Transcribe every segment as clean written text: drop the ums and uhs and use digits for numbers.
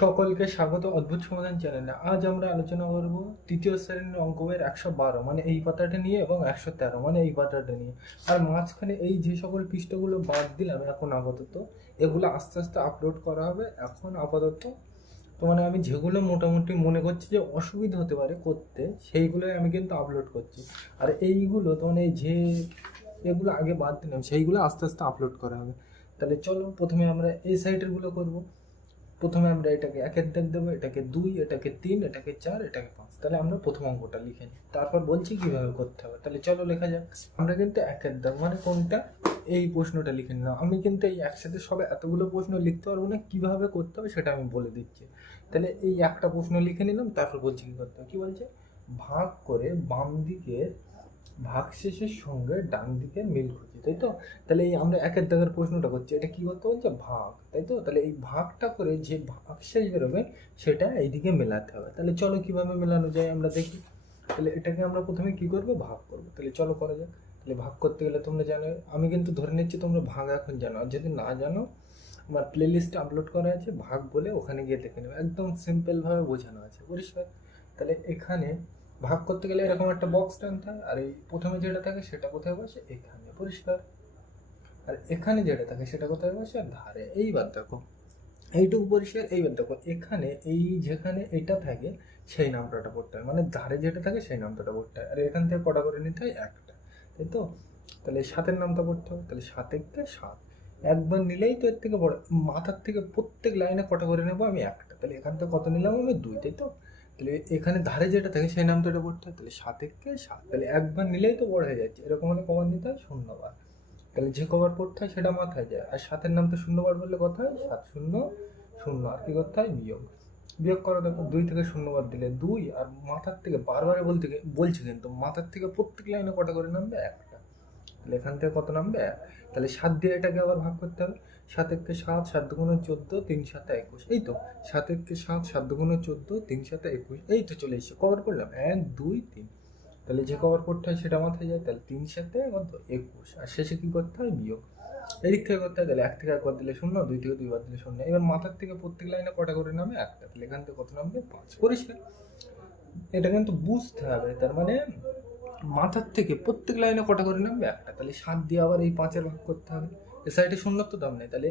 সকলকে স্বাগত অদ্ভুত সমাধান চ্যানেলে। আজ আমরা আলোচনা করব তৃতীয় শ্রেণীর অঙ্ক বইয়ের 112 মানে এই পাতাটা নিয়ে এবং 113 মানে এই পাতাটা নিয়ে। আর মাঝখানে এই যে সকল পৃষ্ঠাগুলো বাদ দিলাম এখন আপাতত, এগুলো আস্তে আস্তে আপলোড করা হবে। এখন আপাতত তো মানে আমি যেগুলো মোটামুটি মনে করছি যে অসুবিধা হতে পারে করতে, সেইগুলোই আমি কিন্তু আপলোড করছি। আর এইগুলো তো মানে যে এগুলো আগে বাদ দিলাম সেইগুলো আস্তে আস্তে আপলোড করা হবে। তাহলে চলো প্রথমে আমরা এই সাইটেরগুলো করবো। প্রথমে আমরা এটাকে একের দাগ দেবো, এটাকে 2, এটাকে 3, এটাকে 4, এটাকে 5। তাহলে আমরা প্রথম অঙ্কটা লিখে নিই, তারপর বলছি কিভাবে করতে হবে। তাহলে চলো লেখা যাক। আমরা কিন্তু একের দাগ মানে কোনটা, এই প্রশ্নটা লিখে নিলাম। আমি কিন্তু এই একসাথে সব এতগুলো প্রশ্ন লিখতে পারবো না, কিভাবে করতে হবে সেটা আমি বলে দিচ্ছি। তাহলে এই একটা প্রশ্ন লিখে নিলাম, তারপর বলছি কি করতে হবে। কি বলছে, ভাগ করে বাম দিকের ভাগশেষের সঙ্গে ডান দিকে মিল খুঁজি, তাই তো। তাহলে এই আমরা একের দাগের প্রশ্নটা করছি, এটা কি করতে বলছে, ভাগ, তাই তো। তাহলে এই ভাগটা করে যে ভাগশেষ বেরোবে সেটা এইদিকে মেলাতে হবে। তাহলে চলো কিভাবে মেলানো যায় আমরা দেখি। তাহলে এটাকে আমরা প্রথমে কি করব, ভাগ করব। তাহলে চলো করা যাক। তাহলে ভাগ করতে গেলে তোমরা জানো, আমি কিন্তু ধরে নিচ্ছি তোমরা ভাগ এখন জানো, আর যদি না জানো আমার প্লে লিস্টে আপলোড করা আছে ভাগ বলে, ওখানে গিয়ে দেখে নেবে, একদম সিম্পলভাবে বোঝানো আছে, পরিষ্কার। তাহলে এখানে ভাগ করতে গেলে এরকম একটা বক্স টানতে হয়, আর এই প্রথমে যেটা থাকে সেটা কোথায় বসে, এখানে, পরিষ্কার। আর এখানে যেটা থাকে সেটা কোথায় বসে, ধারে। এইবার দেখো এইটুকু পরিষ্কার। এইবার দেখো এখানে এই যেখানে এটা থাকে সেই নামটা পড়তে হয়, মানে ধারে যেটা থাকে সেই নামটা পড়তে হয়। আর এখান থেকে কটা করে নিতে হয়, একটা, তাই তো। তাহলে সাতের নামটা পড়তে হবে। তাহলে 7 × 7, একবার নিলেই তো এর থেকে বড়। মাথার থেকে প্রত্যেক লাইনে কটা করে নেবো আমি, একটা। তাহলে এখান থেকে কত নিলাম আমি, 2, তাই তো। তাহলে এখানে ধারে যেটা থাকে সেই নামটা পড়তে হয়। তাহলে 7 × 7, তাহলে একবার নিলেই তো বড় হয়ে যাচ্ছে। এরকম হলে কমান নিতে হয় 0 বার। তাহলে যে কবার পড়তে হয় সেটা মাথায় যায়। আর 7-এর নাম তো 0 বার বললে কথা হয় 7 0 0। আর কি করতে হয়, বিয়োগ। বিয়োগ করো, দেখো 2 থেকে 0 বার দিলে 2, আর মাথার থেকে বারবার বলছি কিন্তু মাথার থেকে প্রত্যেক লাইনে কটা করে নামবে, একটা। তাহলে এখান থেকে কত নামবে, 1। তাহলে 7 দিয়ে এটাকে আবার ভাগ করতে হবে। 7 × 7, 7 × 14, 3 × 7 21, এই তো। 7 × 7, 7 × 14, 3 × 7 21, এই তো চলে এসেছে। কবার করলাম, 1 2 3। তাহলে যে কবার করতে হয় সেটা মাথায় যায়। তাহলে 3 × 7 কত, 21। আর শেষে কি করতে হয়, বিয়োগ। এদিক থেকে করতে হয়। তাহলে 1 থেকে 1 বার দিলে 0, 2 থেকে 2 বার দিলে 0। এবার মাথার থেকে প্রত্যেক লাইনে কটা করে নামে, একটা। তাহলে এখান থেকে কত নামবে, 5, পরিষ্কার। এটা কিন্তু বুঝতে হবে। তার মানে মাথার থেকে প্রত্যেক লাইনে কটা করে নামবে, একটা। তাহলে 7 দিয়ে আবার এই 5-এর ভাগ করতে হবে। এ সাইডে 0 তো দাম নেই। তাহলে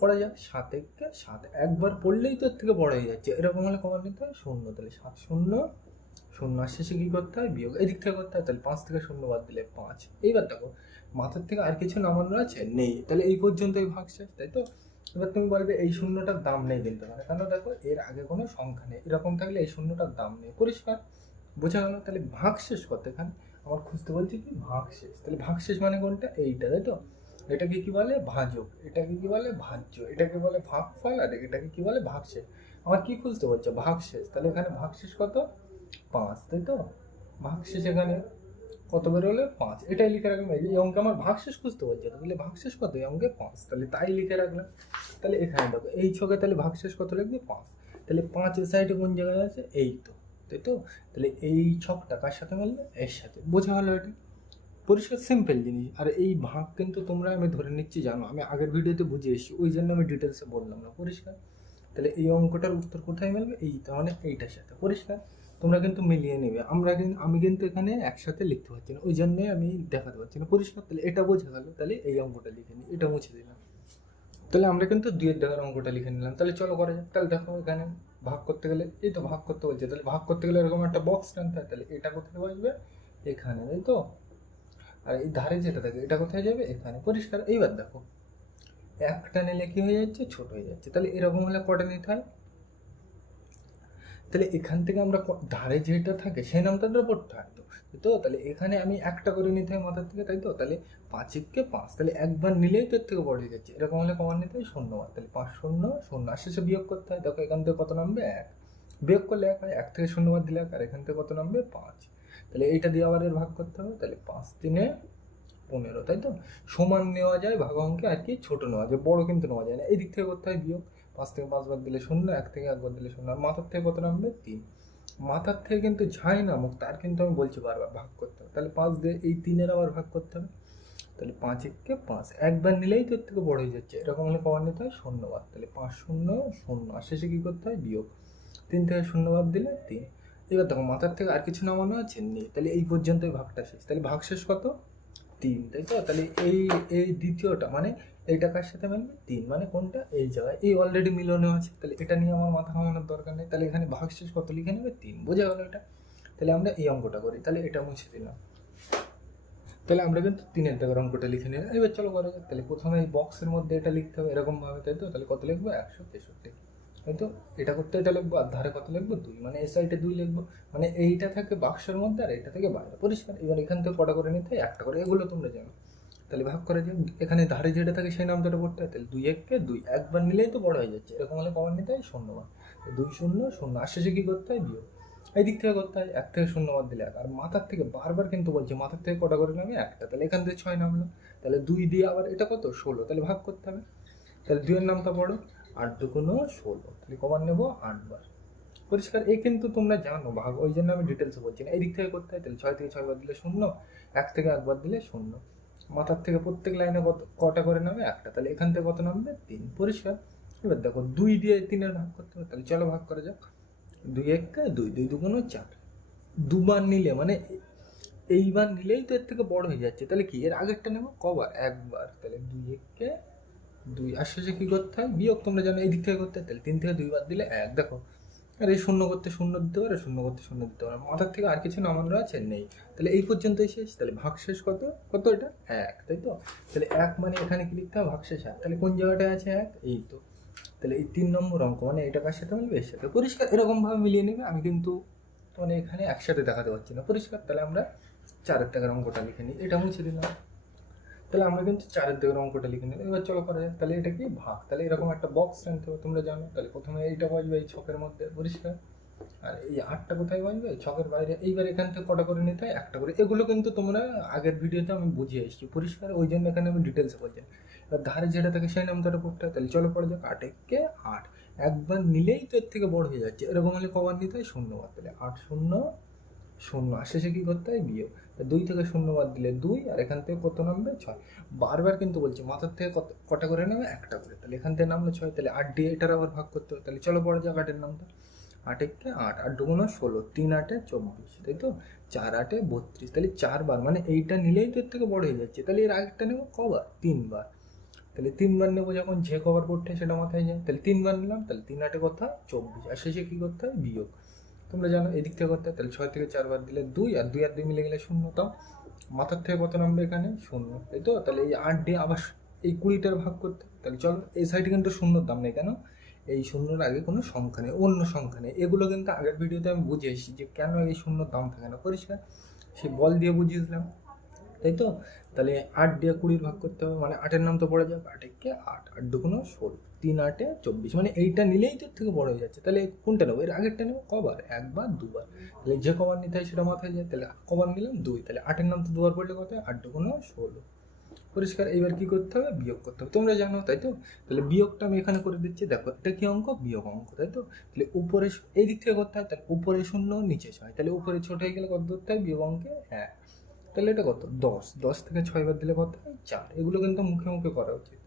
পড়া যাক, 7 × 7, একবার পড়লেই তো এর থেকে বড় হয়ে যাচ্ছে। এরকম হলে কমান নিতে হয় 0। তাহলে 7 0 0, আর শেষে কি করতে হয়, বিয়োগ। এদিক থেকে করতে হয়। তাহলে 5 থেকে 0 বাদ দিলে 5। এইবার দেখো মাথার থেকে আর কিছু নামানো আছে, নেই। তাহলে এই পর্যন্ত এই ভাগ শেষ, তাই তো। এবার তুমি বলবে এই শূন্যটার দাম নেই কিন্তু, মানে কেন, দেখো এর আগে কোনো সংখ্যা নেই। এরকম থাকলে এই শূন্যটার দাম নেই, পরিষ্কার। বোঝা গেল। তাহলে ভাগ শেষ করতে এখানে আমার খুঁজতে বলছি কি, ভাগ শেষ। তাহলে ভাগ শেষ মানে কোনটা, এইটা, তাই তো। এটাকে কি বলে, ভাজক। এটাকে কি বলে, ভাজ্য। এটাকে বলে ভাগফল। আর এটাকে কি বলে, ভাগশেষ। আমার কি খুঁজতে বলছে, ভাগশেষ। তাহলে এখানে ভাগশেষ কত, 5, তাই তো। ভাগশেষ এখানে কত বেরোলে, 5। এটাই লিখে রাখলাম। এই অঙ্কে আমার ভাগশেষ খুঁজতে বলছে, তাহলে ভাগশেষ কত, এই অঙ্কে 5, তাহলে তাই লিখে রাখলাম। তাহলে এখানে দেখো এই ছকে তাহলে ভাগশেষ কত লিখবে, 5। তাহলে 5 এর সাইডে কোন জায়গায় আছে, এই তো, তাই তো। তাহলে এই ছকটা কার সাথে মিলবে, এর সাথে। বোঝা হলো এটা, পরিষ্কার, সিম্পল জিনিস। আর এই ভাগ কিন্তু তোমরা, আমি ধরে নিচ্ছি জানো, আমি আগের ভিডিওতে বুঝিয়ে এসেছি, ওই জন্য আমি ডিটেলসে বললাম না, পরিষ্কার। তাহলে এই অঙ্কটার উত্তর কোথায় মিলবে, এই তাহলে এইটার সাথে, পরিষ্কার। তোমরা কিন্তু মিলিয়ে নেবে। আমি কিন্তু এখানে একসাথে লিখতে পারছি না, ওই জন্যই আমি দেখাতে পারছি না, পরিষ্কার। তাহলে এটা বোঝা গেল। তাহলে এই অঙ্কটা লিখে নিই, এটা মুছে দিলাম। তাহলে আমরা কিন্তু 2-এর দাগের অঙ্কটা লিখে নিলাম। তাহলে চলো করা যাক। তাহলে দেখো এখানে ভাগ করতে গেলে, এই তো ভাগ করতে বলছে, তাহলে ভাগ করতে গেলে এরকম একটা বক্স টানতে হয়। তাহলে এটা কোথায় বসবে, এখানে, তাই তো। আর এই ধারে যেটা থাকে এটা কোথায় যাবে, এখানে, পরিষ্কার। এইবার দেখো একটা নিলে কি হয়ে যাচ্ছে, ছোট হয়ে যাচ্ছে। তাহলে এরকম হলে কটা নিতে হয়, তাহলে এখান থেকে আমরা ধারে যেটা থাকে সেই নামটা পড়তে হয় তো, তো তাহলে এখানে আমি একটা করে নিতে হয় মাথার থেকে, তাই তো। তাহলে 5 × 5, তাহলে একবার নিলেই তো এর থেকে বড় হয়ে যাচ্ছে। এরকম হলে কমান নিতে হয় 0 বার। তাহলে 5 0 0, আর শেষে বিয়োগ করতে হয়। দেখো এখান থেকে কত নামবে, 1। বিয়োগ করলে 1 হয়, 1 থেকে 0 বার দিলে 1, আর এখান থেকে কত নামবে, 5। তাহলে এইটা দিয়ে আবার এর ভাগ করতে হবে। তাহলে 5 3 15, তাই তো। সমান নেওয়া যায় ভাগ অঙ্কে, আর কি ছোট নেওয়া যায়, বড় কিন্তু নেওয়া যায় না। এই দিক থেকে করতে হয় বিয়োগ। 5 থেকে 5 বার দিলে 0, 1 থেকে 1 বার দিলে 0, আর মাথার থেকে কত নামবে, 3। মাথার থেকে কিন্তু ঝাই নামুক তার কিন্তু আমি বলছি বারবার ভাগ করতে হবে। তাহলে 5 দিয়ে এই 3-এর আবার ভাগ করতে হবে। তাহলে 5 একে 5, একবার নিলেই তো এর থেকে বড় হয়ে যাচ্ছে, এরকম হলে কবার নিতে হয়? শূন্য বাদ। তাহলে 5 শূন্য 0, আর শেষে কী করতে হয়? বিয়োগ। 3 থেকে শূন্য বাদ দিলে 3। এবার দেখো মাথার থেকে আর কিছু নামানো আছে? নেই। তাহলে এই পর্যন্তই ভাগটা শেষ। তাহলে ভাগ শেষ কত? 3, তাই তো? তাহলে এই এই দ্বিতীয়টা মানে এইটা কার সাথে মিলবে? 3, মানে কোনটা? এই জায়গায় এই অলরেডি মিলনে আছে, তাহলে এটা নিয়ে আমার মাথা ঘামানোর দরকার নেই। তাহলে এখানে ভাগশেষ কত লিখে নেবে? 3। বোঝা গেল এটা? তাহলে আমরা এই অঙ্কটা করি, তাহলে এটা মুছে দিলাম। তাহলে আমরা কিন্তু 3-এর দাগের অঙ্কটা লিখে নিলাম। এবার চলো করা যাক। তাহলে প্রথমে এই বক্সের মধ্যে এটা লিখতে হবে এরকম ভাবে, তাই তো? তাহলে কত লিখবো? 163, তাই তো? এটা করতে এটা লিখবো, আর ধারে কত লিখবো? 2, মানে এই সাইডে 2 লিখবো, মানে এইটা থাকে বাক্সের মধ্যে আর এইটা থেকে বাইরে। পরিষ্কার? এবার এখান থেকে কটা করে নিতে হয়? একটা করে। এগুলো তোমরা জানো। তাহলে ভাগ করে যাও, এখানে ধারে যেটা থাকে সেই নামটা পড়তে হয়। তাহলে 2 একে 2, একবার নিলেই তো বড় হয়ে যাচ্ছে, এরকম হলে কবার নিতে হয়? শূন্য বার। 2 0 0, আর শেষে কি করতে হয়? বিয়োগ। এই দিক থেকে করতে হয়, 1 থেকে শূন্য বাদ দিলে 1, আর মাথার থেকে বারবার কিন্তু বলছি মাথার থেকে কটা করে নামে? একটা। তাহলে এখান থেকে 6 নামলো, তাহলে 2 দিয়ে আবার এটা কত? 16, তাহলে ভাগ করতে হবে। তাহলে 2 এর নামটা পড়ো, 8 2 16, তাহলে কবার নেবো? 8 বার। পরিষ্কার? এই কিন্তু তোমরা জানো ভাগ, ওই জন্য আমি ডিটেলসে বলছি না। এই দিক থেকে করতে হয়, তাহলে 6 থেকে 6 বাদ দিলে 0, 1 থেকে 1 বাদ দিলে 0। মাথার থেকে প্রত্যেক লাইনে কটা করে নামে? একটা। তাহলে এখান থেকে কত নামবে? 3। পরিষ্কার? এবার দেখো 2 দিয়ে 3-এর ভাগ করতে হবে, তাহলে চলো ভাগ করা যাক। 2 একে 2, 2 2 4, দুবার নিলে মানে এইবার নিলেই তো এর থেকে বড় হয়ে যাচ্ছে, তাহলে কি এর আগেরটা নেবো? কবার? একবার। তাহলে 2 একে 2, আর শেষে কি করতে হয়? বিয়োগ। তোমরা জানো এই দিক থেকে করতে হয়, তাহলে 3 থেকে 2 বাদ দিলে 1। দেখো, আর এই শূন্য করতে শূন্য দিতে পারে, শূন্য করতে শূন্য দিতে পারে, মাথার থেকে আর কিছু নামানো আছে? নেই। তাহলে এই পর্যন্তই শেষ। তাহলে ভাগ শেষ কত? কত এটা? 1, তাই তো? তাহলে 1 মানে এখানে কি লিখতে হবে? ভাগ শেষ 1। তাহলে কোন জায়গাটায় আছে 1? এই তো। তাহলে এই 3 নম্বর অঙ্ক, মানে এটা কার সাথে মিলবে? এর সাথে। পরিষ্কার? এরকম ভাবে মিলিয়ে নেবে। আমি কিন্তু মানে এখানে একসাথে দেখাতে পারছি না। পরিষ্কার? তাহলে আমরা 4-এর দাগের অঙ্কটা লিখে নিই, এটা মুছে দিলাম। তাহলে আমরা কিন্তু 4-এর দাগের অঙ্কটা লিখে নিলাম। এবার চলো করা যাক। তাহলে এটা কি? ভাগ। তাহলে এরকম একটা বক্স আনতে হবে, তোমরা জানো। তাহলে প্রথমে এইটা বসবে এই ছকের মধ্যে। পরিষ্কার? আর এই 8টা কোথায় বসবে? ছকের বাইরে। এইবার এখান থেকে কটা করে নিতে হয়? একটা করে। এগুলো কিন্তু তোমরা আগের ভিডিওতে আমি বুঝিয়ে এসেছি। পরিষ্কার? ওই জন্য এখানে আমি ডিটেলসে বলছি। এবার ধারে যেটা থাকে সেই নামটা পড়তে হয়। তাহলে চলো পড়ে যাক। 8 একে 8, একবার নিলেই তো এর থেকে বড় হয়ে যাচ্ছে, এরকম হলে কবার নিতে হয়? শূন্য বার। তাহলে 8 0 0, আর শেষে কি করতে হয়? বিয়োগ। 2 থেকে শূন্য বাদ দিলে 2, আর এখান থেকে কত নামবে? 6। বারবার কিন্তু বলছি মাথার থেকে কটা করে নামে? একটা করে। তাহলে এখান থেকে নামলো 6, তাহলে 8 দিয়ে এটার আবার ভাগ করতে হবে। তাহলে চলো পড়ে যাক 8-এর নামটা। 8 একে 8, 8 2 16, 3 8 24, তাই তো? 4 8 32, তাহলে 4 বার, মানে এইটা নিলেই তো এর থেকে বড় হয়ে যাচ্ছে। তাহলে এর আগেরটা নেবো কবার? 3 বার। তাহলে 3 বার নেবো, যখন যে কবার পড়তে সেটা মাথায় যায়। তাহলে 3 বার নিলাম, তাহলে 3 8 কত হয়? 24, আর শেষে কি করতে হয়? বিয়োগ। তোমরা জানো এদিক থেকে করতে হয়। তাহলে 6 থেকে 4 বাদ দিলে 2, আর 2 আর 2 মিলে গেলে 0। তাও মাথার থেকে কত নামবে? এখানে 0, তাই তো? তাহলে এই 8 দিয়ে আবার এই 20টার ভাগ করতে। তাহলে চলো, এই সাইডে কিন্তু শূন্যর দাম নেই, কেন? এই শূন্যর আগে কোনো সংখ্যা নেই, অন্য সংখ্যা নেই। এগুলো কিন্তু আগের ভিডিওতে আমি বুঝে এসেছি যে কেন এই শূন্যর দাম থাকে না। পরিষ্কার? সেই বল দিয়ে বুঝিয়েছিলাম, তাই তো? তাহলে 8 দিয়ে 20 ভাগ করতে হবে, মানে 8-এর নাম তো পড়ে যাবে। 8 একে 8, 8 2 16, 3 8 24, মানে এইটা নিলেই তো থেকে বড় হয়ে যাচ্ছে। তাহলে কোনটা নেবো? এর আগেরটা নেবো কবার? একবার দুবার। তাহলে যে কবার নিতে হয় সেটা মাথায় যায়। তাহলে কবার নিলাম? 2। তাহলে 8-এর নাম তো দুবার পড়লে কত হয়? 8 2 16। পরিষ্কার? এইবার কি করতে হবে? বিয়োগ করতে হবে। তোমরা জানো, তাই তো? তাহলে বিয়োগটা আমি এখানে করে দিচ্ছি। দেখো এটা কি অঙ্ক? বিয়োগ অঙ্ক, তাই তো? তাহলে উপরে এই দিক থেকে করতে হয়, তাহলে উপরে 0 নিচে 6, তাহলে উপরে ছোট হয়ে গেলে কত ধরতে হয়? বিয়োগ অঙ্কে 1। তাহলে এটা কত? 10, 10 থেকে 6 বাদ দিলে কত হয়? 4। এগুলো কিন্তু মুখে মুখে করা উচিত।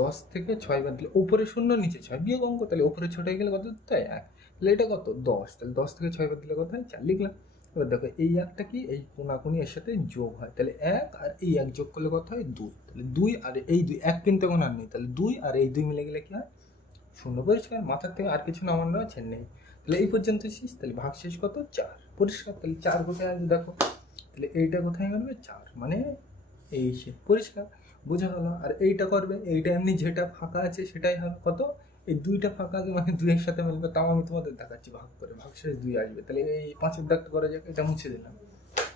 10 থেকে 6 বাদ দিলে উপরে 0 নিচে 6, বিয়োগ অঙ্ক। তাহলে উপরে ছোট হয়ে গেলে কত ধরতে হয়? 1। তাহলে এটা কত? 10। তাহলে 10 থেকে 6 বাদ দিলে কত হয়? 4 লিখলাম। এবার দেখো এই একটা কি? এই কোনাকুনি এর সাথে যোগ হয়, তাহলে 1 আর এই 1 যোগ করলে কত হয়? 2। তাহলে 2 আর এই 2, 1 কিন্তু এখন আর নেই, তাহলে 2 আর এই 2 মিলে গেলে কি হয়? 0। পরিষ্কার? মাথার থেকে আর কিছু নামানো আছে? নেই। তাহলে এই পর্যন্ত শেষ। তাহলে ভাগ শেষ কত? 4। পরিষ্কার? তাহলে 4 কোথায় আসবে? দেখো, তাহলে এইটা কোথায় গেল? 4, মানে এই সে। পরিষ্কার? বোঝা গেল? আর এইটা করবে, এইটা এমনি যেটা ফাঁকা আছে সেটাই হবে কত? এই 2টা ফাঁকা আছে, মানে 2 এর সাথে মিলবে। তাও আমি তোমাদের দেখাচ্ছি ভাগ করে, ভাগ শেষ 2 আসবে। তাহলে এই 5-এর দাগটা করা যাক, এটা মুছে দিলাম।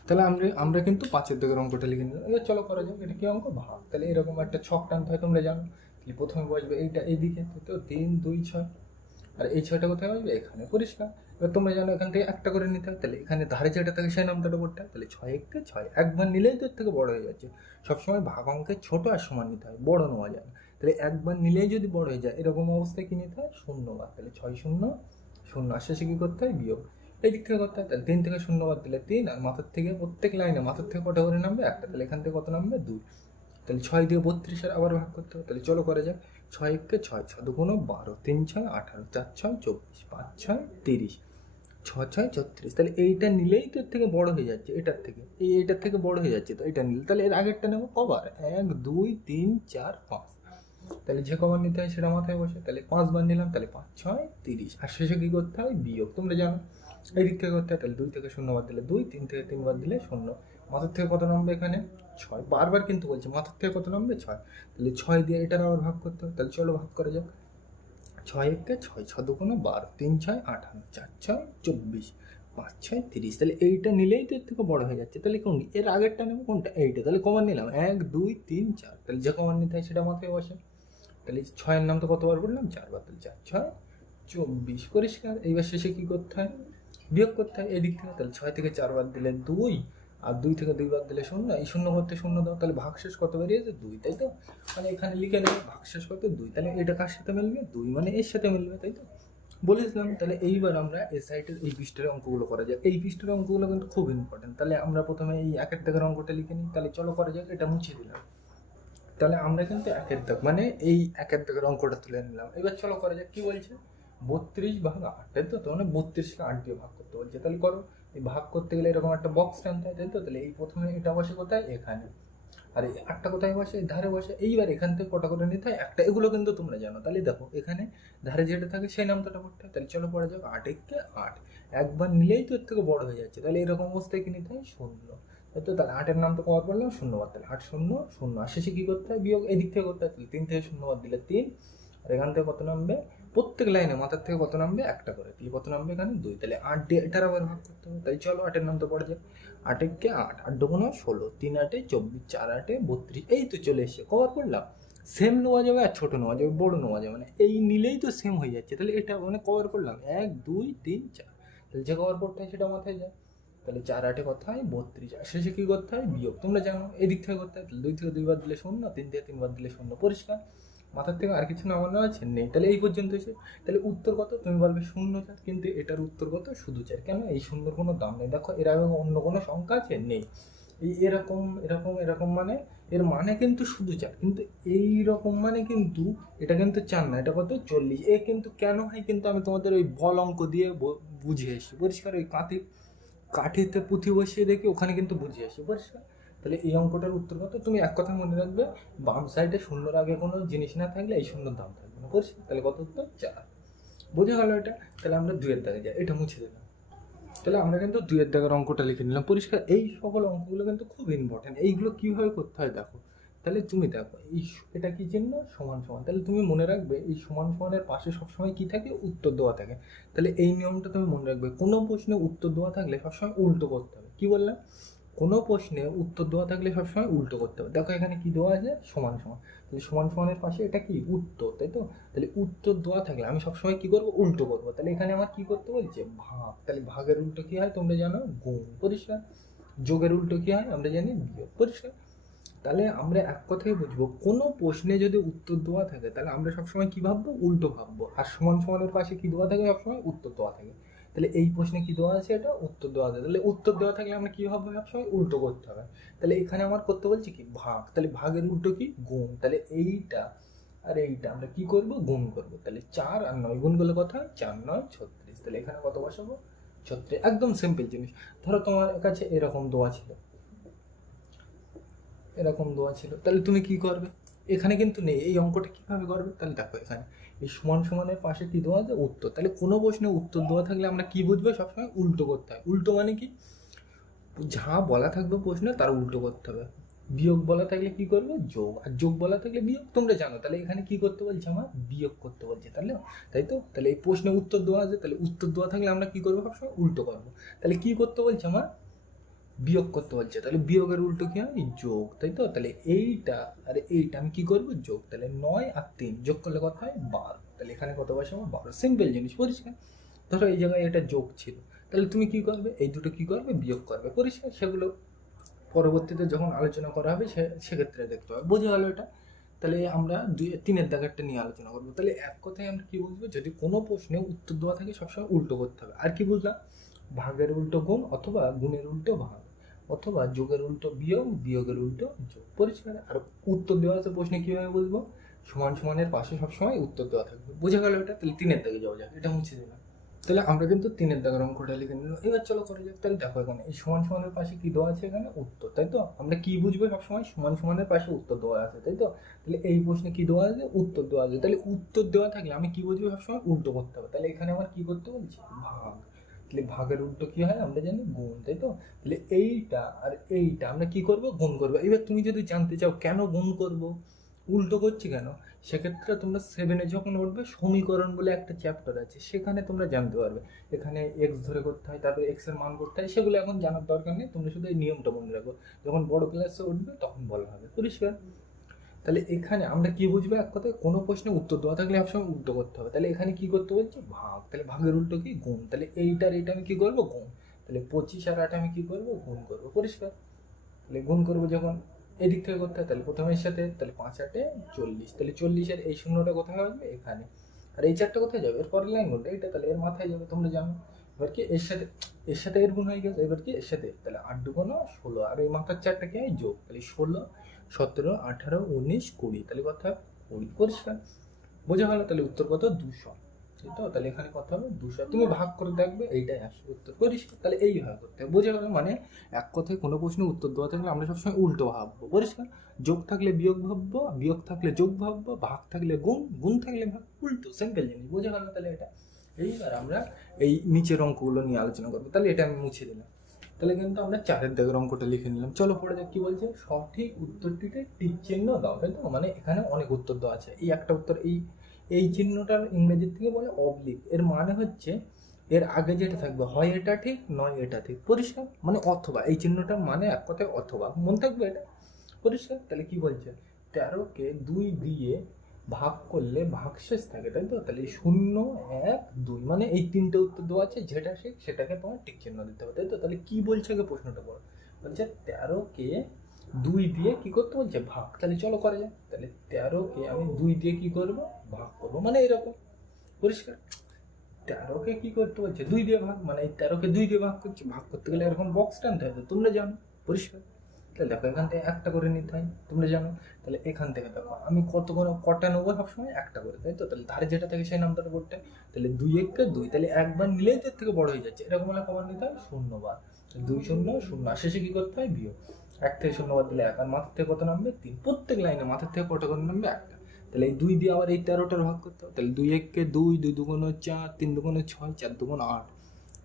তাহলে আমরা কিন্তু 5-এর দাগের অঙ্কটা লিখে নিলাম। এবার চলো করা যাক। এটা কি অঙ্ক? ভাগ। তাহলে এরকম একটা ছক টানতে হয়, তোমরা জানো। তাহলে প্রথমে বসবে এইটা এইদিকে, তো 3 2 6, আর এই 6টা কোথায় বসবে? এখানে। পরিষ্কার? এবার তোমরা জানো এখান থেকে একটা করে নিতে হয়, তাহলে এখানে ধারে যেটা থাকে সেই নামটা পড়তে হয়। তাহলে 6 একে 6, একবার নিলেই তো এর থেকে বড় হয়ে যাচ্ছে। সবসময় ভাগ অঙ্কের ছোট আর সমান নিতে হয়, বড় নেওয়া যায় না। তাহলে একবার নিলেই যদি বড় হয়ে যায়, এরকম অবস্থায় কি নিতে হয়? 0 বার। তাহলে 6 0 0, আর শেষে কি করতে হয়? বিয়োগ। এই দিক থেকে করতে হয়। তাহলে 3 থেকে 0 বাদ দিলে 3, আর মাথার থেকে প্রত্যেক লাইনে মাথার থেকে কটা করে নামবে? একটা। তাহলে এখান থেকে কত নামবে? 2। তাহলে 6 দিয়ে 32 আবার ভাগ করতে হবে। তাহলে চলো করা যাক। 6 একে 6, 6 দুগুণ 12, 3 6 18, 4 6 24, 5 6 30, 6 6 34। তাহলে এইটা নিলেই তো এর থেকে বড় হয়ে যাচ্ছে, এটার থেকে এইটার থেকে বড় হয়ে যাচ্ছে। তো এটা নিলে তাহলে এর আগেরটা নেবো কবার, 1 2 3 4 5। তাহলে যে কবার নিতে হয় সেটা মাথায় বসে, তাহলে 5 বার নিলাম, তাহলে 5 6 30। আর শেষে কি করতে হয়, বিয়োগ, তোমরা জানো এই দিক থেকে করতে হয়। তাহলে 2 থেকে 0 বার দিলে 2, 3 থেকে 3 বার দিলে 0। মাথার থেকে কত নামবে এখানে, 6। বারবার কিন্তু বলছে মাথার থেকে কত নামবে, 6। তাহলে 6 দিয়ে এটার আবার ভাগ করতে হবে। তাহলে চলো ভাগ করা যাক। 6 একে 6, 6 দুগুণ 12, 3 6 18, 4 6 24, 5 6 30। তাহলে এইটা নিলেই তো এর থেকে বড় হয়ে যাচ্ছে। তাহলে কোন এর আগেরটা নেবো কোনটা, এইটা। তাহলে কমান নিলাম 1 2 3 4। তাহলে যে কমান নিতে হয় সেটা মাথায় বসে। তাহলে 6-এর নাম তো কতবার বললাম, 4 বার। তাহলে 4 6 24, পরিষ্কার। এইবার শেষে কি করতে হয়, বিয়োগ করতে হয় এদিক থেকে। তাহলে 6 থেকে 4 বার দিলে 2, আর 2 থেকে 2 বার দিলে 0। এই 0 করতে 0 দাও, তাহলে ভাগশেষ কত বেরিয়েছে, 2, তাই তো। মানে এখানে লিখে নেবে ভাগশেষ কত, 2। তাহলে এটা কার সাথে মিলবে, 2 মানে এর সাথে মিলবে, তাই তো বলেছিলাম। তাহলে এইবার আমরা এই সাইডের এই পৃষ্ঠের অঙ্কগুলো করা যায়। এই পৃষ্ঠের অঙ্কগুলো কিন্তু খুব ইম্পর্টেন্ট। তাহলে আমরা প্রথমে এই একের দাগের অঙ্কটা লিখে নিই। তাহলে চলো করা যাক। এটা মুছে দিলাম। তাহলে আমরা কিন্তু একের দাগ মানে এই একের দাগের অঙ্কটা তুলে নিলাম। এবার চলো করা যাক। কি বলছে, 32 ভাগ 8, তাই তো। মানে 32কে 8 দিয়ে ভাগ করতে বলছে। তাহলে করো। এই ভাগ করতে গেলে এরকম একটা বক্স টানতে হয়, তাই তো। তাহলে এই প্রথমে এটা বসে কোথায়, এখানে। আর এই 8টা কোথায় বসে, ধারে বসে। এইবার এখান থেকে কটা করে নিতে হয়, একটা। এগুলো কিন্তু তোমরা জানো। তাহলে দেখো এখানে ধারে যেটা থাকে সেই নামটা পড়তে হয়। তাহলে চলো পড়া যাক। 8 একে 8, একবার নিলেই তো এর থেকে বড় হয়ে যাচ্ছে। তাহলে এরকম অবস্থায় কি নিতে হয়, 0, তাই তো। তাহলে 8-এর নাম তো কবার পড়লাম, 0 বার। তাহলে 8 0 0। আর শেষে কি করতে হয়, বিয়োগ এদিক থেকে করতে হয়। তাহলে 3 থেকে 0 বার দিলে 3। আর এখান থেকে কত নামবে, প্রত্যেক লাইনে মাথার থেকে কত নামবে, একটা করে। তাহলে কত নামবে এখানে, 2। তাহলে 8 দিয়ে এটার আবার ভাগ করতে হবে। তাই চলো 8-এর নাম তো পড়া যাক। 8 একে 8, 8 দুগুণ 16, 3 8 24, 4 8 32। এই তো চলে এসছে। কবার পড়লাম, সেম নেওয়া যাবে আর ছোট নেওয়া যাবে, বড় নেওয়া যাবে, মানে এই নিলেই তো সেম হয়ে যাচ্ছে। তাহলে এটা মানে কবার করলাম, 1 2 3 4। তাহলে যে কবার পড়তে হয় সেটা মাথায় যায়। তাহলে 4 8 কত হয়, 32। আর শেষে কি করতে হয়, বিয়োগ, তোমরা জানো এদিক থেকে করতে হয়। তাহলে 2 থেকে 2 বার দিলে 0, 3 থেকে 3 বার দিলে 0, পরিষ্কার। মাথার থেকে আর কিছু নামানো আছে, নেই। তাহলে এই পর্যন্ত এসে তাহলে উত্তর কত, তুমি বলবে 0, কিন্তু এটার উত্তর কত, শুধু 4। কেন, এই শূন্যর কোনো দাম নেই। দেখো এর আগে অন্য কোনো সংখ্যা আছে, নেই। এই এরকম এরকম এরকম মানে এর মানে কিন্তু শুধু 4, কিন্তু এই রকম মানে কিন্তু এটা কিন্তু 4 না, এটা কত, 40। এ কিন্তু কেন হয়, কিন্তু আমি তোমাদের ওই বল অঙ্ক দিয়ে বুঝিয়ে এসেছি, পরিষ্কার। ওই কাঠিতে পুঁথি বসিয়ে দেখি, ওখানে কিন্তু বুঝিয়ে আসি, পরিষ্কার। তাহলে এই অঙ্কটার উত্তর কত, তুমি এক কথা মনে রাখবে, বাম সাইডে শূন্যর আগে কোনো জিনিস না থাকলে এই শূন্যর দাম থাকবে না, পরিষ্কার। তাহলে কত উত্তর, 4। বোঝা গেল এটা। তাহলে আমরা 2-এর দাগে যাই, এটা মুছে দিলাম। তাহলে আমরা কিন্তু 2-এর দাগের অঙ্কটা লিখে নিলাম, পরিষ্কার। এই সকল অঙ্কগুলো কিন্তু খুব ইম্পর্টেন্ট। এইগুলো কীভাবে করতে হয় দেখো। তাহলে তুমি দেখো এই এটা কি চিহ্ন, সমান সমান। তাহলে তুমি মনে রাখবে এই সমান সমানের পাশে সবসময় কি থাকে, উত্তর দেওয়া থাকে। তাহলে এই নিয়মটা তুমি মনে রাখবে, কোনো প্রশ্নে উত্তর দেওয়া থাকলে সবসময় উল্টো করতে হবে। কি বললাম, কোনো প্রশ্নে উত্তর দেওয়া থাকলে সবসময় উল্টো করতে হবে। দেখো এখানে কি দেওয়া আছে, সমান সমান। তাহলে সমান সমানের পাশে এটা কি, উত্তর, তাই তো। তাহলে উত্তর দেওয়া থাকলে আমি সবসময় কি করবো, উল্টো করবো। তাহলে এখানে আমার কি করতে বলছে, ভাগ। তাহলে ভাগের উল্টো কি হয়, তোমরা জানো, গুণ, পরিষ্কার। যোগের উল্টো কি হয়, আমরা জানি, বিয়োগ, পরিষ্কার। তাহলে আমরা এক কথাই বুঝবো, কোনো প্রশ্নে যদি উত্তর দেওয়া থাকে তাহলে আমরা সবসময় কি ভাববো, উল্টো ভাববো। আর সমান সমানের পাশে কি দেওয়া থাকে, সবসময় উত্তর দেওয়া থাকে। তাহলে এই প্রশ্নে কি দেওয়া আছে, এটা উত্তর দেওয়া আছে। তাহলে উত্তর দেওয়া থাকলে আমরা কি ভাববো, সবসময় উল্টো করতে হবে। তাহলে এখানে আমার করতে বলছি কি, ভাগ। তাহলে ভাগের উল্টো কি, গুণ। তাহলে এইটা আর এইটা আমরা কি করব, গুণ করব। তাহলে 4 আর 9 গুণ করলে কত হয়, 4 9 36। তাহলে এখানে কত বসাবো, 36। একদম সিম্পল জিনিস। ধরো তোমার কাছে এরকম দেওয়া ছিল, এরকম দেওয়া ছিল, তাহলে তুমি কি করবে, এখানে কিন্তু নেই, এই অঙ্কটা কিভাবে করবে। তাহলে দেখো এখানে এই সমান সমানের পাশে কি দেওয়া আছে, উত্তর। তাহলে কোনো প্রশ্নে উত্তর দেওয়া থাকলে আমরা কি বুঝবো, সবসময় উল্টো করতে হয়। উল্টো মানে কি, যা বলা থাকবে প্রশ্নে তার উল্টো করতে হবে। বিয়োগ বলা থাকলে কি করবে, যোগ। আর যোগ বলা থাকলে বিয়োগ, তোমরা জানো। তাহলে এখানে কি করতে বলছে, আমার বিয়োগ করতে বলছে, তাহলে, তাই তো। তাহলে এই প্রশ্নে উত্তর দেওয়া আছে, তাহলে উত্তর দেওয়া থাকলে আমরা কি করবো, সবসময় উল্টো করবো। তাহলে কি করতে বলছে, আমার বিয়োগ করতে বলছে। তাহলে বিয়োগের উল্টো কি হয়, যোগ, তাই তো। তাহলে এইটা আর এইটা আমি কি করবো, যোগ। তাহলে 9 আর 3 যোগ করলে কত হয়, 12। তাহলে এখানে কত বসাবো, 12। সিম্পল জিনিস, পরিষ্কার। ধরো এই জায়গায় এটা যোগ ছিল, তাহলে তুমি কি করবে, এই দুটো কি করবে, বিয়োগ করবে, পরিষ্কার। সেগুলো পরবর্তীতে যখন আলোচনা করা হবে সেক্ষেত্রে দেখতে হবে। বোঝা গেল এটা। তাহলে আমরা 3-এর দাগেরটা নিয়ে আলোচনা করবো। তাহলে এক কথায় আমরা কি বুঝবো, যদি কোনো প্রশ্নে উত্তর দেওয়া থাকে সবসময় উল্টো করতে হবে। আর কি বুঝলাম, ভাগের উল্টো গুণ অথবা গুণের উল্টো ভাগ। অথবা যোগের উল্টো বিয়োগ, বিয়োগের উল্টো যোগ। পরিষ্কার? আর উত্তর দেওয়া আছে প্রশ্নে কিভাবে বলবো, সমান সমানের পাশে সবসময় উত্তর দেওয়া থাকবে। বোঝা গেল এটা? তাহলে 3-এর দাগে যাওয়া যাক, এটা মুছে দিলাম। তাহলে আমরা কিন্তু 3-এর দাগের অঙ্কটা লিখে নিলাম। এবার চলো করে যাক। তাহলে দেখো এখানে এই সমান সমানের পাশে কি দেওয়া আছে, এখানে উত্তর, তাই তো? আমরা কি বুঝবো সবসময়, সমান সমানের পাশে উত্তর দেওয়া আছে, তাই তো? তাহলে এই প্রশ্নে কি দেওয়া আছে, উত্তর দেওয়া আছে। তাহলে উত্তর দেওয়া থাকলে আমি কি বুঝবো সবসময়, উল্টো করতে হবে। তাহলে এখানে আমার কি করতে বলছি, ভাগ। তাহলে ভাগের উল্টো কি হয় আমরা জানি, গুণ, তাই তো? তাহলে এইটা আর এইটা আমরা কি করব, গুণ করবো। এবার তুমি যদি জানতে চাও কেন গুণ করব, উল্টো করছি কেন, সেক্ষেত্রে তোমরা 7-এ যখন উঠবে সমীকরণ বলে একটা চ্যাপ্টার আছে, সেখানে তোমরা জানতে পারবে এখানে এক্স ধরে করতে হয়, তারপরে এক্স এর মান করতে হয়। সেগুলো এখন জানার দরকার নেই, তোমরা শুধু এই নিয়মটা মনে রাখো, যখন বড় ক্লাসে উঠবে তখন বলা হবে। পরিষ্কার? তাহলে এখানে আমরা কি বুঝবো, এক কথায় কোনো প্রশ্নে উত্তর দেওয়া থাকলে সবসময় উল্টো করতে হবে। তাহলে এখানে কি করতে বলছে, ভাগ। তাহলে ভাগের উল্টো কি, গুণ। তাহলে এইটার এইটা আমি কি করবো, গুণ। তাহলে 25 আর 8 আমি কি করবো, গুণ করবো। পরিষ্কার? তাহলে গুণ করবো যখন এদিক থেকে করতে হয়, তাহলে প্রথমে এর সাথে, তাহলে 5-8 40। তাহলে 40-এর এই শূন্যটা কোথায় আসবে, এখানে। আর এই 4টা কোথায় যাবে, এর পরের লাইন কোনটা, এটা। তাহলে এর মাথায় যাবে, তোমরা জানো। এবার কি এর সাথে এর গুণ হয়ে গেছে। এবার কি এর সাথে, তাহলে 8 2 16, আর এই মাথার 4টা কি হয়, যোগ। তাহলে 16 17 18 19 20, তাহলে কথা 20। পরিষ্কার? বোঝা গেল? তাহলে উত্তর কত, 200। তাই তো? তাহলে এখানে কত হবে, 200। তুমি ভাগ করে দেখবে, এইটাই আসবে উত্তর। পরিষ্কার? তাহলে এইভাবে করতে হবে। বোঝা গেল? মানে এক কথায় কোনো প্রশ্নের উত্তর দেওয়া থাকলে আমরা সবসময় উল্টো ভাববো। পরিষ্কার? যোগ থাকলে বিয়োগ ভাববো, বিয়োগ থাকলে যোগ ভাববো, ভাগ থাকলে গুণ, গুণ থাকলে ভাগ। উল্টো, সিম্পল জিনিস। বোঝা গেল? তাহলে এটা এইবার আমরা এই নিচের অঙ্কগুলো নিয়ে আলোচনা করবো। তাহলে এটা আমি মুছে দিলাম। তাহলে কিন্তু আমরা 4-এর দাগের অঙ্কটা লিখে নিলাম। চলো পড়ে যাক কি বলছে, সঠিক উত্তরটিতে টিক চিহ্ন দাও, তাই তো? মানে এখানে অনেক উত্তর দেওয়া আছে, এই একটা উত্তর, এই চিহ্নটার ইংরেজির থেকে বলে অবলিক। এর মানে হচ্ছে এর আগে যেটা থাকবে, হয় এটা ঠিক নয় এটা ঠিক। পরিষ্কার? মানে অথবা, এই চিহ্নটার মানে এক কথায় অথবা, মনে থাকবে এটা। পরিষ্কার? তাহলে কি বলছে, 13কে 2 দিয়ে ভাগ করলে ভাগশেষ থাকে, তাই তো? তাহলে 0 1 2, মানে এই 3টে উত্তর দেওয়া আছে, যেটা ঠিক সেটাকে তোমার টিক চিহ্ন দিতে হবে, তাই তো? তাহলে কি বলছে আগে প্রশ্নটা পড়ো। বলছে 13কে 2 দিয়ে কি করতে বলছে, ভাগ। তাহলে চলো করা যায়। তাহলে 13কে আমি 2 দিয়ে কি করবো, ভাগ করবো, মানে এরকম। পরিষ্কার? 13কে কি করতে বলছে, 2 দিয়ে ভাগ, মানে এই 13কে 2 দিয়ে ভাগ করছে। ভাগ করতে গেলে এরকম বক্স টানতে হবে, তোমরা জানো। পরিষ্কার? তাহলে দেখো এখান থেকে একটা করে নিতে হয়, তোমরা জানো। তাহলে এখান থেকে দেখো আমি কটা নেবো, সবসময় একটা করে, তাই তো? তাহলে ধারে যেটা থাকে সেই নামটা করতে। তাহলে 2 1 2, তাহলে একবার নিলেই এর থেকে বড় হয়ে যাচ্ছে। এরকম হলে কবার নিতে হয়, 0 বার। 2 0 0, আর শেষে কি করতে হয়, বিয়োগ। 1 থেকে 0 বার দিলে 1, আর মাথার থেকে কত নামবে, 3। প্রত্যেক লাইনে মাথার থেকে কটা করে নামবে, একটা। তাহলে এই 2 দিয়ে আবার এই 13টার ভাগ করতে হবে। তাহলে 2 1 2, 2 2 4, 3 2 6, 4 2 8,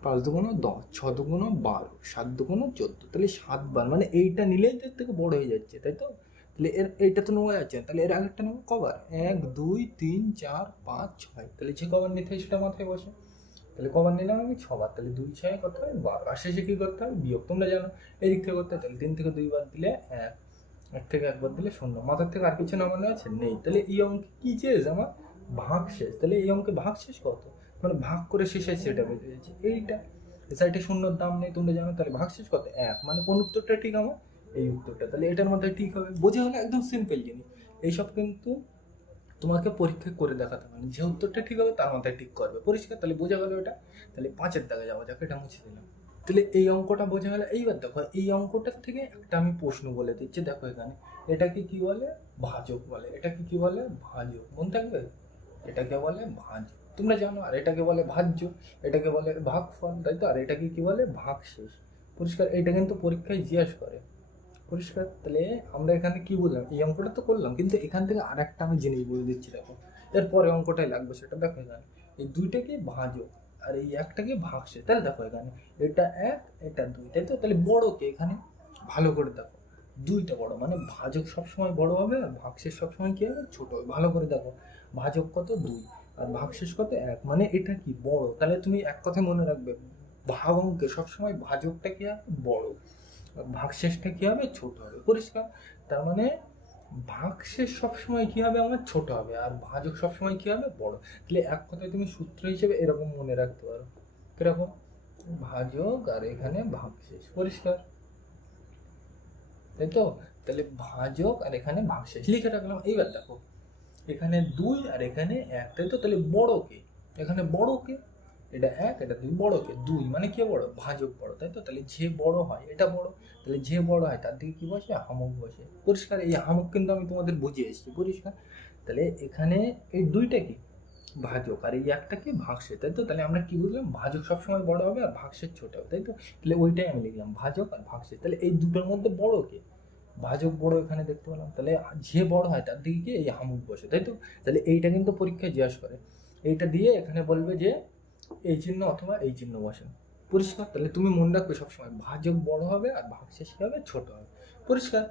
5 2 10, 6 2 12, 7 2 14। তাহলে 7 বার, মানে এইটা নিলেই এর থেকে বড় হয়ে যাচ্ছে, তাই তো? তাহলে এইটা তো নেওয়া যাচ্ছে না, তাহলে এর আগেরটা নেবো কবার, 1 2 3 4 5 6। তাহলে যে কবার নিতে হয় সেটা মাথায় বসে। তাহলে কবার নিলাম আমি, 6 বার। তাহলে 2 6 কত হয়, 12। আর শেষে কি করতে হবে, বিয়োগ। তোমরা জানো এই দিক থেকে করতে হয়। তাহলে 3 থেকে 2 বার দিলে 1, 1 থেকে 1 বার দিলে 0। মাথার থেকে আর কিছু নামানো আছে, নেই। তাহলে এই অঙ্কে কি চেয়েছে আমার, ভাগ শেষ। তাহলে এই অঙ্কে ভাগ শেষ কত, মানে ভাগ করে শেষে সেটা বেঁচে যাচ্ছে, এইটা। এই সাইডে শূন্যর দাম নেই, তোমরা জানো। তাহলে ভাগ শেষ কত, 1, মানে কোন উত্তরটা ঠিক আমার, এই উত্তরটা। তাহলে এটার মধ্যে ঠিক হবে। বোঝা হলো? একদম সিম্পল জিনিস। এইসব কিন্তু তোমাকে পরীক্ষা করে দেখাতে হবে, যে উত্তরটা ঠিক হবে তার মাথায় ঠিক করবে। পরিষ্কার? তাহলে বোঝা গেল এটা। তাহলে 5-এর দাগে যাওয়া যাক, এটা মুছে দিলাম। তাহলে এই অঙ্কটা বোঝা গেল। এইবার দেখো এই অঙ্কটার থেকে একটা আমি প্রশ্ন বলে দিচ্ছি। দেখো এখানে এটাকে কি বলে, ভাজক বলে। এটাকে কি বলে, ভাজক। মনে থাকবে, এটাকে বলে ভাজক, তোমরা জানো। আর এটাকে বলে ভাজ্য, এটাকে বলে ভাগফল, তাই তো? আর এটাকে কি বলে, ভাগশেষ। পরিষ্কার? এটা কিন্তু পরীক্ষায় জিজ্ঞেস করে। পরিষ্কার? তাহলে আমরা এখানে কি বললাম, এই অঙ্কটা তো করলাম, কিন্তু এখান থেকে আর একটা আমি জিনিস বলে দিচ্ছি। দেখো এরপরে অঙ্কটাই লাগবে, সেটা দেখো এখানে এই দুইটাকে ভাজক আর এই একটাকে ভাগশেষ। তাহলে দেখো এখানে এটা 1 এটা 2, তাই তো? তাহলে বড় কে এখানে, ভালো করে দেখো, 2টা বড়, মানে ভাজক সবসময় বড় হবে আর ভাগশেষ সবসময় কি হবে, ছোট হবে। ভালো করে দেখো, ভাজক কত, 2, আর ভাগশেষ কত, 1, মানে এটা কি বড়। তাহলে তুমি এক কথা মনে রাখবে, ভাগ অঙ্কে সবসময় ভাজকটা কি হবে, বড়, ভাগশেষটা কি হবে, ছোট হবে। পরিষ্কার? তার মানে ভাগশেষ সবসময় কি হবে, আমার ছোট হবে, আর ভাজক সবসময় কি হবে, বড়। তাহলে এক কথায় তুমি সূত্র হিসেবে এরকম মনে রাখতে পারো, কিরকম, ভাজক আর এখানে ভাগশেষ। পরিষ্কার? তাই তো? তাহলে ভাজক আর এখানে ভাগশেষ লিখে রাখলাম। এইবার দেখো এখানে 2 আর এখানে 1, তাই তো? তাহলে বড় কে, এখানে বড় কে, এটা 1, এটা 2, বড় কে 2, মানে কে বড়? ভাজক বড়, তাই তো? তাহলে যে বড় হয় এটা বড়, তাহলে যে বড় হয় তার দিকে কি বসে? হামক বসে। পরিষ্কার? এই হামক কিন্তু আমি তোমাদের বুঝিয়ে এসেছি, পরিষ্কার? তাহলে এখানে এই দুইটা কি ভাজক আর এই একটা কি ভাগশেষ, তাই তো? তাহলে আমরা কি বুঝলাম? ভাজক সবসময় বড় হবে আর ভাগশেষ ছোট হবে, তাই তো? তাহলে ওইটাই আমি লিখলাম, ভাজক আর ভাগশেষ। তাহলে এই দুটোর মধ্যে বড় কে? ভাজক বড় এখানে দেখতে পেলাম। তাহলে যে বড় হয় তার দিকে কি এই হামুক বসে, তাই তো? তাহলে এইটা কিন্তু পরীক্ষায় জিজ্ঞাসা করে, এইটা দিয়ে এখানে বলবে যে এই চিহ্ন অথবা এই চিহ্ন বসেন। পরিষ্কার? তাহলে তুমি মনে রাখবে সবসময় ভাজক বড় হবে আর ভাগশেষ কি হবে? ছোট হবে। পরিষ্কার?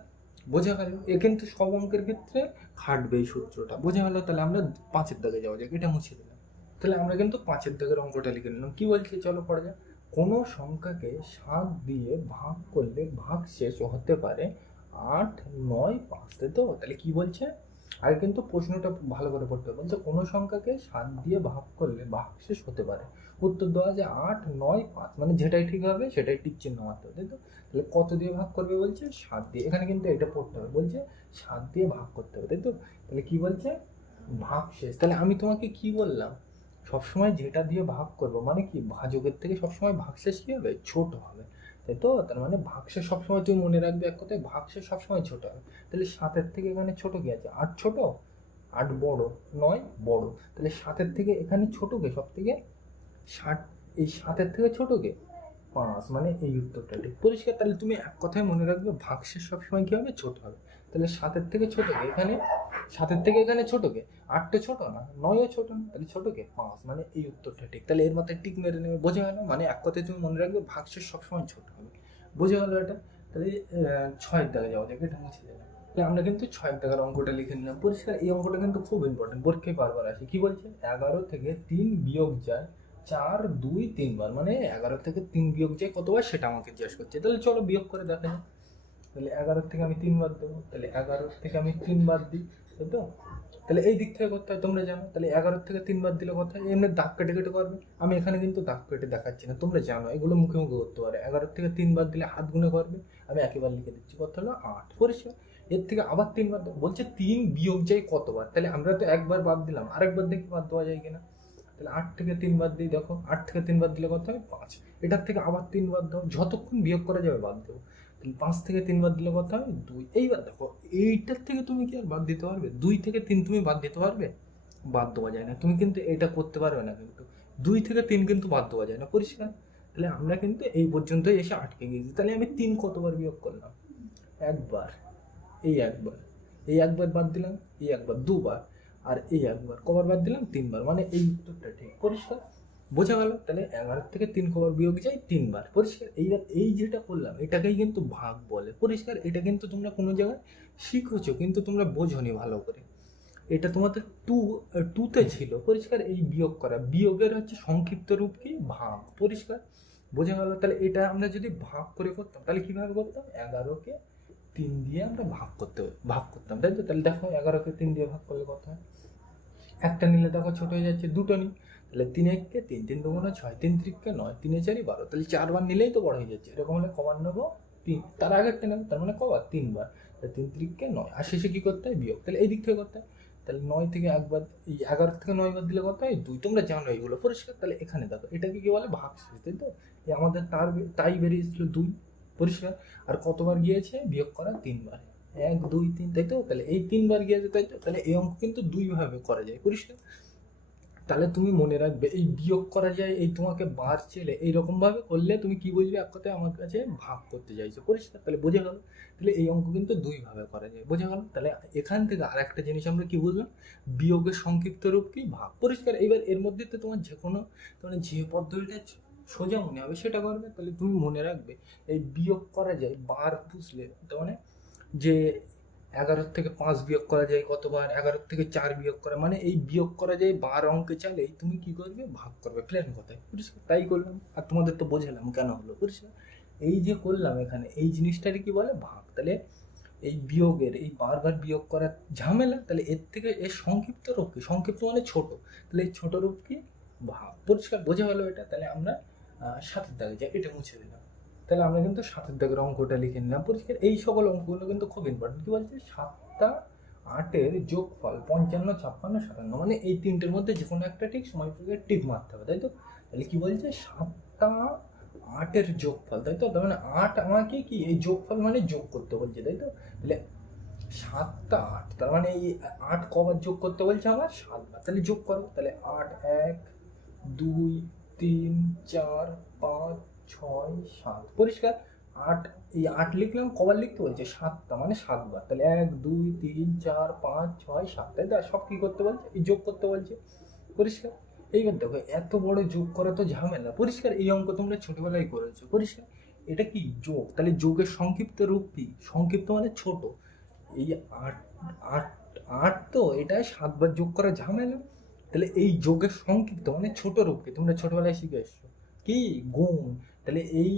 বোঝা গেল? এ কিন্তু সব অঙ্কের ক্ষেত্রে খাটবে এই সূত্রটা। বোঝা গেল? তাহলে আমরা 5-এর দাগে যাওয়া যাক, এটা মুছে দিলাম। তাহলে আমরা কিন্তু 5-এর দাগের অঙ্কটা লিখে নিলাম। কি বলছে চলো পড়া যাক। কোনো সংখ্যাকে 7 দিয়ে ভাগ করলে ভাগশেষ হতে পারে 8, 9, 5, তাই তো? তাহলে কি বলছে? আগে কিন্তু প্রশ্নটা ভালো করে পড়তে হবে। বলছে কোনো সংখ্যাকে 7 দিয়ে ভাগ করলে ভাগশেষ হতে পারে। উত্তর দেওয়া আছে 8, 9, 5, মানে যেটাই ঠিক হবে সেটাই টিক চিহ্ন মারতে হবে, তাই তো? তাহলে কত দিয়ে ভাগ করবে বলছে? 7 দিয়ে। এখানে কিন্তু এটা পড়তে হবে, বলছে 7 দিয়ে ভাগ করতে হবে, তাই তো? তাহলে কি বলছে? ভাগশেষ। তাহলে আমি তোমাকে কি বললাম? সবসময় যেটা দিয়ে ভাগ করবো মানে কি ভাজকের থেকে সবসময় ভাগশেষ কি হবে? ছোট হবে, তাই তো? তার মানে ভাগশেষ সবসময় তুমি মনে রাখবে এক কথায়, ভাগশেষ সবসময় ছোট হবে। তাহলে 7-এর থেকে এখানে ছোট কি আছে? 8 ছোট, 8 বড়, 9 বড়। তাহলে 7-এর থেকে এখানে ছোট কে সব থেকে? 7, এই 7-এর থেকে ছোট কে? 5, মানে এই উত্তরটা ঠিক। পরিষ্কার? তাহলে তুমি এক কথায় মনে রাখবে ভাগশেষ সবসময় কি হবে? ছোট হবে। তাহলে 7-এর থেকে ছোট কে এখানে? 7-এর থেকে এখানে ছোট কে? 8 তো ছোট না, 9ও ছোট না, তাহলে ছোট কে? 5, মানে এই উত্তরটা ঠিক। তাহলে এর মাথায় টিক মেরে নেবে। বোঝা গেল? মানে এক কথায় তুমি মনে রাখবে ভাগশেষ সবসময় ছোট হবে। বোঝা গেল এটা? তাহলে 6-এর দাগে যাওয়া যাক, এটা মুছে দিলাম। তাহলে আমরা কিন্তু 6-এর দাগের অঙ্কটা লিখে নিলাম। পরিষ্কার? এই অঙ্কটা কিন্তু খুব ইম্পর্টেন্ট, পরীক্ষায় বারবার আসে। কি বলছে? 11 থেকে 3 বিয়োগ যায় 4, 2, 3 বার, মানে 11 থেকে 3 বিয়োগ যায় কতবার সেটা আমাকে জিজ্ঞেস করছে। তাহলে চলো বিয়োগ করে দেখা যাক। তাহলে 11 থেকে আমি 3 বার দেবো, তাহলে 11 থেকে আমি 3 বার দিই, তাই তো? তাহলে এই দিক থেকে করতে হয়, তোমরা জানো। তাহলে 11 থেকে 3 বার দিলে কথা হয় এমনি দাগ কেটে কেটে করবে। আমি এখানে কিন্তু দাগ কেটে দেখাচ্ছি না, তোমরা জানো এগুলো মুখে মুখে করতে পারে। 11 থেকে 3 বার দিলে হাত গুনে করবে, আমি একেবার লিখে দিচ্ছি। কত হলো? 8। পরিষ্কার? এর থেকে আবার 3 বার দেবো, বলছে 3 বিয়োগ যায় কতবার। তাহলে আমরা তো একবার বাদ দিলাম, আরেকবার দেখি বাদ দেওয়া যায় কিনা। তাহলে 8 থেকে 3 বাদ দিই, দেখো 8 থেকে 3 বাদ দিলে কত হয়? 5। এটার থেকে আবার 3 বাদ দাও, যতক্ষণ বিয়োগ করা যাবে বাদ দেবো। তাহলে 5 থেকে 3 বাদ দিলে কত হয়? 2। এইবার দেখো এইটার থেকে তুমি কি আর বাদ দিতে পারবে? 2 থেকে 3 তুমি বাদ দিতে পারবে? বাদ দেওয়া যায় না। তুমি কিন্তু এটা করতে পারবে না কিন্তু। 2 থেকে 3 কিন্তু বাদ দেওয়া যায় না। পরিষ্কার? তাহলে আমরা কিন্তু এই পর্যন্তই এসে আটকে গেছি। তাহলে আমি 3 কতবার বিয়োগ করলাম? একবার, এই একবার, এই একবার বাদ দিলাম, এই একবার, দুবার, আর এই একবার। কবার বাদ দিলাম? 3 বার, মানে এই উত্তরটা ঠিক। পরিষ্কার? বোঝা গেল? তাহলে 11 থেকে 3 কবার বিয়োগ যায়? 3 বার। পরিষ্কার? এইবার এই যেটা করলাম এটাকেই কিন্তু ভাগ বলে। পরিষ্কার? এটা কিন্তু তোমরা কোনো জায়গায় শিখেছো কিন্তু তোমরা বোঝোনি ভালো করে। এটা তোমাদের টুতে ছিল। পরিষ্কার? এই বিয়োগ করা, বিয়োগের হচ্ছে সংক্ষিপ্ত রূপ কি? ভাগ। পরিষ্কার? বোঝা গেল? তাহলে এটা আমরা যদি ভাগ করে করতাম তাহলে কিভাবে করতাম? 11কে 3 দিয়ে আমরা ভাগ করতাম, তাই তো? তাহলে দেখো 11কে 3 দিয়ে ভাগ করলে কত হয়? একটা নিলে দেখো ছোট হয়ে যাচ্ছে, দুটো নিই। তাহলে 3 1-কে 3, 3 2 6, 3 3-কে 9, 3 4 12। তাহলে 4 বার নিলেই তো বড় হয়ে যাচ্ছে। এরকম হলে কবার নেবো? 3। তার আগে একটা নেবো, তার মানে কবার? 3 বার। তাহলে 3 3-কে 9, আর শেষে কি করতে হয়? বিয়োগ। তাহলে এই দিক থেকে করতে হয়। তাহলে 9 থেকে একবার, এই 11 থেকে 9 বার দিলে কত হয়? 2। তোমরা জানো এগুলো। পরিষ্কার? তাহলে এখানে দেখো এটাকে কি বলে? ভাগশেষ, তাই তো? এই আমাদের তাই বেরিয়েছিল 2। পরিষ্কার? আর কতবার গিয়েছে বিয়োগ করা? 3 বার। 1 2 3, তাই তো? তাহলে এই 3 বার গিয়েছে, তাই তো? তাহলে এই অঙ্ক কিন্তু 2 ভাবে করা যায়। পরিষ্কার? তাহলে তুমি মনে রাখবে এই বিয়োগ করা যায়, এই তোমাকে বার চেলে এইরকম ভাবে করলে তুমি কি বুঝবে? এক কথায় আমার কাছে ভাগ করতে চাইছো। পরিষ্কার? তাহলে বোঝা গেল? তাহলে এই অঙ্ক কিন্তু 2 ভাবে করা যায়। বোঝা গেল? তাহলে এখান থেকে আর একটা জিনিস আমরা কি বুঝলাম? বিয়োগের সংক্ষিপ্ত রূপ কি? ভাগ। পরিষ্কার? এবার এর মধ্যে তো তোমার যে কোনো, মানে যে পদ্ধতিটা সোজা মনে হবে সেটা করবে। তাহলে তুমি মনে রাখবে এই বিয়োগ করা যায় বার বুঝলে, তার মানে যে 11 থেকে 5 বিয়োগ করা যায় কতবার? 11 থেকে 4 বিয়োগ করা, মানে এই বিয়োগ করা যায় বার অঙ্কে চালেই তুমি কি করবে? ভাগ করবে। প্লেন কথায়। পরিষ্কার? তাই করলাম, আর তোমাদের তো বোঝালাম কেন হলো। পরিষ্কার? এই যে করলাম এখানে এই জিনিসটারই কি বলে? ভাগ। তাহলে এই বিয়োগের, এই বারবার বিয়োগ করার ঝামেলা, তাহলে এর থেকে এর সংক্ষিপ্ত রূপ কি? সংক্ষিপ্ত মানে ছোট। তাহলে এই ছোট রূপ কি? ভাগ। পরিষ্কার? বোঝা গেল এটা? তাহলে আমরা 7-এর দাগে যাই, এটা মুছে দিলাম। তাহলে আমরা কিন্তু 7-এর দাগের অঙ্কটা লিখে নিলাম। পরিষ্কার? এই সকল অঙ্কগুলো কিন্তু খুব ইম্পর্টেন্ট। কি বলছে? 7টা 8-এর যোগফল 55, 56, 57, মানে এই তিনটের মধ্যে যে কোনো একটা ঠিক সময় টিক মারতে হবে, তাই তো? তাহলে কি বলছে 7টা 8-এর যোগফল, তাই তো? তার মানে 8 আমাকে কি এই যোগফল মানে যোগ করতে বলছে, তাই তো? তাহলে 7টা 8, তার মানে এই 8 কবার যোগ করতে বলছে আমার? 7বার। তাহলে যোগ করো। তাহলে 8, 1 2 3 4 5 6 7, পরিষ্কার। 8, এই 8 লিখলাম, কবার লিখতে বলছে? 7টা, মানে 7বার। তাহলে 1 2 3 4 5 6 7, তাই তো? সব কি করতে বলছে? এই যোগ করতে বলছে, পরিষ্কার। এইবার দেখো, এত বড় যোগ করা তো ঝামেলা, পরিষ্কার। এই অঙ্ক তোমরা ছোটবেলায় করেছো, পরিষ্কার। এটা কি? যোগ। তাহলে যোগের সংক্ষিপ্ত রূপ কি? সংক্ষিপ্ত মানে ছোট। এই 8 8 8 তো এটা 7বার যোগ করা ঝামেলা। তাহলে এই যোগের সংক্ষিপ্ত মানে ছোট রূপকে তোমরা ছোটবেলায় শিখে এসছো কি? গুণ। তাহলে এই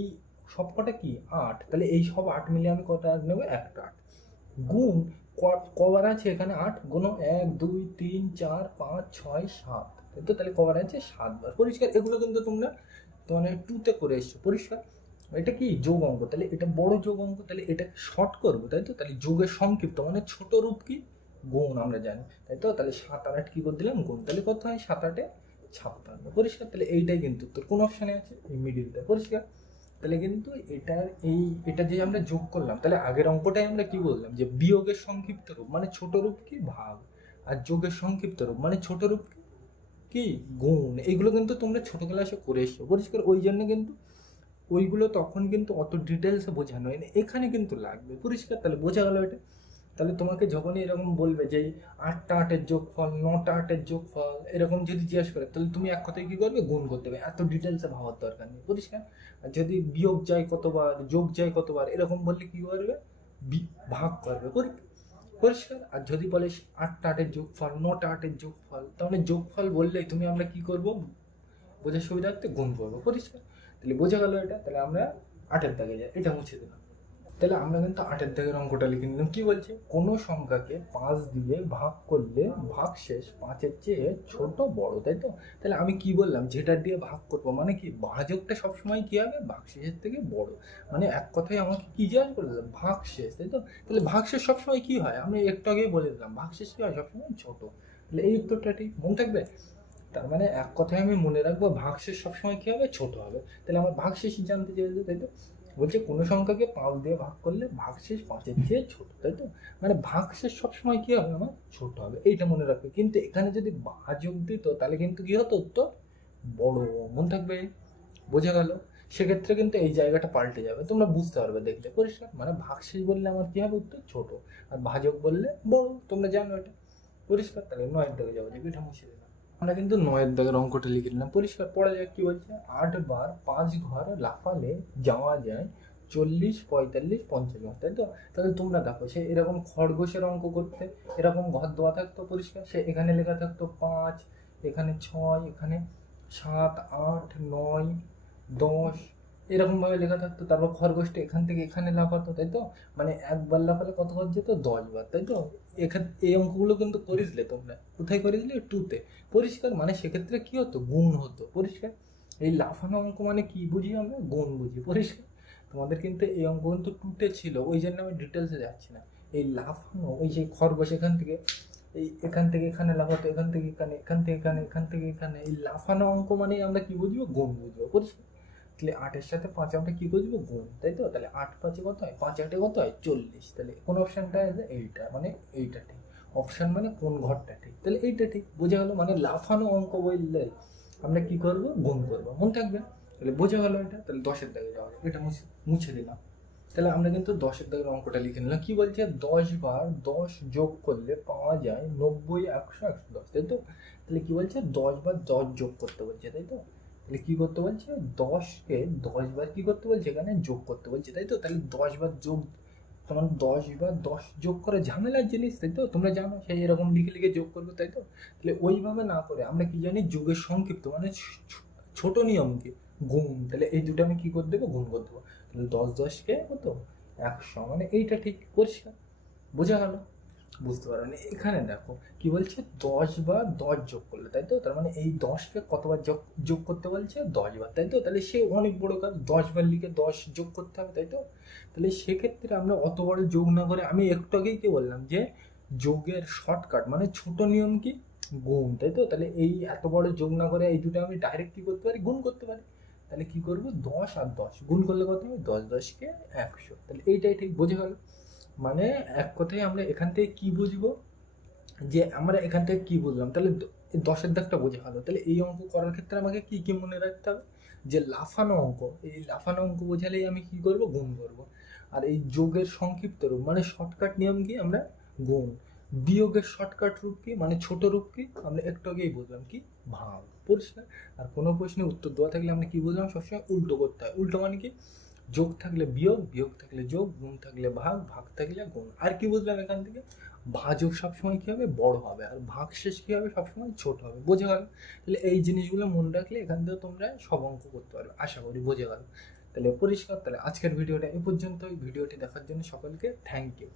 সব কটা কি? 8। তাহলে এই সব 8 মিলে আমি কটা নেবো? একটা 8। গুণ কবার আছে এখানে? 8 গুণ 1 2 3 4 5 6 7, তো তাহলে কবার আছে? 7বার, পরিষ্কার। এগুলো কিন্তু তোমরা মানে 2তে করে এসছো, পরিষ্কার। এটা কি? যোগ অঙ্ক। তাহলে এটা বড় যোগ অঙ্ক, তাহলে এটা শর্ট করবো, তাই তো? তাহলে যোগের সংক্ষিপ্ত মানে ছোট রূপ কি? গুণ, আমরা জানি, তাই তো? তাহলে 7 আর 8 কি করে দিলাম? গুণ। তাহলে কত হয়? 7 8 56, পরিষ্কার। তাহলে এইটাই কিন্তু তোর কোন অপশানে আছে? এই মিডিলটা, পরিষ্কার। তাহলে কিন্তু এটা যে আমরা যোগ করলাম, তাহলে আগের অঙ্কটাই আমরা কি বললাম? যে বিয়োগের সংক্ষিপ্ত রূপ মানে ছোট রূপ কি? ভাগ। আর যোগের সংক্ষিপ্ত রূপ মানে ছোট রূপ কি? গুণ। এইগুলো কিন্তু তোমরা ছোট ক্লাসে করে এসছো, পরিষ্কার। ওই জন্য কিন্তু ওইগুলো তখন কিন্তু অত ডিটেলসে বোঝানো হয় না, এখানে কিন্তু লাগবে, পরিষ্কার। তাহলে বোঝা গেল এটা। তাহলে তোমাকে যখনই এরকম বলবে যে 8টা 8-এর যোগফল, 9টা 8-এর যোগফল, এরকম যদি জিজ্ঞাসা করে, তাহলে তুমি এক কথায় কি করবে? গুণ করতে হবে, এত ডিটেলসে ভাবার দরকার নেই, পরিষ্কার। আর যদি বিয়োগ যায় কতবার, যোগ যায় কতবার, এরকম বললে কি করবে? ভাগ করবে, পরিষ্কার। আর যদি বলে 8টা 8-এর যোগফল, 9টা 8-এর যোগফল, তাহলে যোগফল বললেই তুমি আমরা কি করব? বোঝার সুবিধার্থে গুণ করবো, পরিষ্কার। তাহলে বোঝা গেল এটা। তাহলে আমরা 8-এর দাগে যাই, এটা মুছে দিলাম। তাহলে আমরা কিন্তু 8-এর দাগের অঙ্কটা লিখে নিলাম। কি বলছে? কোনো সংখ্যাকে 5 দিয়ে ভাগ করলে ভাগশেষ 5-এর চেয়ে ছোট বড়, তাই তো? তাহলে আমি কি বললাম? যেটা দিয়ে ভাগ করবো মানে কি? ভাজকটা সবসময় কি হবে? ভাগশেষের থেকে বড়। মানে এক কথায় আমাকে কি জিজ্ঞাসা করে দিলাম? ভাগশেষ, তাই তো? তাহলে ভাগশেষ সবসময় কি হয়? আমি একটু আগেই বলে দিলাম, ভাগশেষ কি হয়? সবসময় ছোট। তাহলে এই উত্তরটা ঠিক মনে থাকবে। তার মানে এক কথায় আমি মনে রাখবো, ভাগশেষ সবসময় কি হবে? ছোট হবে। তাহলে আমার ভাগশেষই জানতে চেয়েছে, তাই তো? বলছে কোনো সংখ্যাকে 5 দিয়ে ভাগ করলে ভাগশেষ 5-এর চেয়ে ছোট, তাই তো? মানে ভাগশেষ সবসময় কি হবে? আমার ছোট হবে, এইটা মনে রাখবে। কিন্তু এখানে যদি ভাজক দিত, তাহলে কিন্তু কি হতো? উত্তর বড়, মনে থাকবে। বোঝা গেল? সেক্ষেত্রে কিন্তু এই জায়গাটা পাল্টে যাবে, তোমরা বুঝতে পারবে দেখলে, পরিষ্কার। মানে ভাগশেষ বললে আমার কি হবে? উত্তর ছোট। আর ভাজক বললে বড়, তোমরা জানো এটা, পরিষ্কার। তাহলে 9-এর দিকে যাবো, যে এটা মুছে দিলাম। আমরা কিন্তু 9-এর দাগের অঙ্কটা লিখে নিলাম, পরিষ্কার। পড়া যাক কি বলছে। 8 বার 5 ঘর লাফালে যাওয়া যায় 40 45 50 ঘর, তাই তো? তাহলে তোমরা দেখো, সে এরকম খরগোশের অঙ্ক করতে এরকম ঘর দেওয়া থাকতো, পরিষ্কার। সে এখানে লেখা থাকতো 5, এখানে 6, এখানে 7 8 9 10, এরকম ভাবে লেখা থাকতো। তারপর খরগোশটা এখান থেকে এখানে লাফাতো, তাই তো? মানে একবার লাফালে কত ঘর যেত? 10 বার, তাই তো? এই অঙ্কগুলো কিন্তু করেছিলে তোমরা, কোথায় করেছিলে? 2-তে, পরিষ্কার। মানে সেক্ষেত্রে কি হতো? গুণ হতো, পরিষ্কার। এই লাফানো অঙ্ক মানে কি বুঝি? আমরা গুণ বুঝি, পরিষ্কার। তোমাদের কিন্তু এই অঙ্ক কিন্তু 2-তে ছিল, ওই জন্য আমি ডিটেলসে যাচ্ছি না। এই লাফানো, ওই যে খরগোশ এখান থেকে এখান থেকে এখানে লাফাতো, এখান থেকে এখানে, এখান থেকে এখানে, এখান থেকে এখানে, এই লাফানো অঙ্ক মানে আমরা কি বুঝবো? গুণ বুঝবো, পরিষ্কার। তাহলে 8-এর সাথে 5 আমরা কি বুঝবো? গুণ, তাই তো? তাহলে 8 5-এ কত হয়? 5 8-এ কত হয়? 40। তাহলে কোন অপশনটা আছে? এইটা, মানে এইটা ঠিক। অপশন মানে কোন ঘরটা ঠিক, তাহলে এইটা ঠিক। বোঝা গেল? মানে লাফানো অঙ্ক বললে আমরা কি করব? গুণ করবো, মনে থাকবে। তাহলে বোঝা গেল এটা। তাহলে 10-এর দাগে যাওয়া যাবে, এটা মুছে দিলাম। তাহলে আমরা কিন্তু 10-এর দাগের অঙ্কটা লিখে নিলাম। কি বলছে? 10 বার 10 যোগ করলে পাওয়া যায় 90 100 110, তাই তো? তাহলে কি বলছে? 10 বার 10 যোগ করতে বলছে, তাই তো? তাহলে কি করতে বলছে? 10-কে 10 বার কি করতে বলছে? এখানে যোগ করতে বলছে, তাই তো? তাহলে 10 বার যোগ, তোমার 10 বার 10 যোগ করে ঝামেলার জিনিস, তাই তো? তোমরা জানো, সেই এরকম লিখে লিখে যোগ করবে, তাই তো? তাহলে ওইভাবে না করে আমরা কি জানি? যোগের সংক্ষিপ্ত মানে ছোট নিয়ম কি? গুণ। তাহলে এই দুটো আমি কি করে দেবো? গুণ করে দেবো। তাহলে 10 10-কে কত? 100, মানে এইটা ঠিক, পরিষ্কার। বোঝা গেল? বুঝতে পারবেন। এখানে দেখো কি বলছে? 10 বার 10 যোগ করলে, তাই তো? তার মানে এই 10-কে কতবার যোগ করতে বলছে? 10 বার, তাই তো? তাহলে সে অনেক বড় কাজ, 10 বার লিখে 10 যোগ করতে হবে, তাই তো? তাহলে সেক্ষেত্রে আমরা অত বড় যোগ না করে, আমি একটু আগেই কি বললাম? যে যোগের শর্টকাট মানে ছোট নিয়ম কি? গুণ, তাই তো? তাহলে এই এত বড় যোগ না করে এই দুটো আমি ডাইরেক্ট কি করতে পারি, গুণ করতে পারি। তাহলে কি করব, 10 আর 10 গুণ করলে কত হবে, 10 10 কে 100। তাহলে এইটাই ঠিক বোঝা গেল। মানে এক কথায় আমরা এখান থেকে কি বুঝবো, যে আমরা এখান থেকে কি বুঝলাম, তাহলে 10-এর দাগটা বোঝা গেল। তাহলে এই অঙ্ক করার ক্ষেত্রে আমাকে কি কি মনে রাখতে হবে, যে লাফানো অঙ্ক, এই লাফানো অঙ্ক বোঝালেই আমি কি করব, গুণ করব। আর এই যোগের সংক্ষিপ্ত রূপ মানে শর্টকাট নিয়ম কি, আমরা গুণ। বিয়োগের শর্টকাট রূপ কি, মানে ছোট রূপ কি, আমরা একটু আগেই বুঝলাম কি, ভাগ। পরিষ্কার। আর কোনো প্রশ্নের উত্তর দেওয়া থাকলে আমরা কি বুঝলাম, সবসময় উল্টো করতে হয়। উল্টো মানে কি, যোগ থাকলে বিয়োগ, বিয়োগ থাকলে যোগ, গুণ থাকলে ভাগ, ভাগ থাকলে গুণ। আর কি বুঝলাম এখান থেকে, ভাজক সবসময় কি হবে, বড় হবে, আর ভাগশেষ কি হবে, সবসময় ছোট হবে। বোঝা গেল? তাহলে এই জিনিসগুলো মনে রাখলে এখান থেকে তোমরা সব অঙ্ক করতে পারবে, আশা করি বোঝা গেল। তাহলে পরিষ্কার। তাহলে আজকের ভিডিওটা এ পর্যন্ত। ভিডিওটি দেখার জন্য সকলকে থ্যাংক ইউ।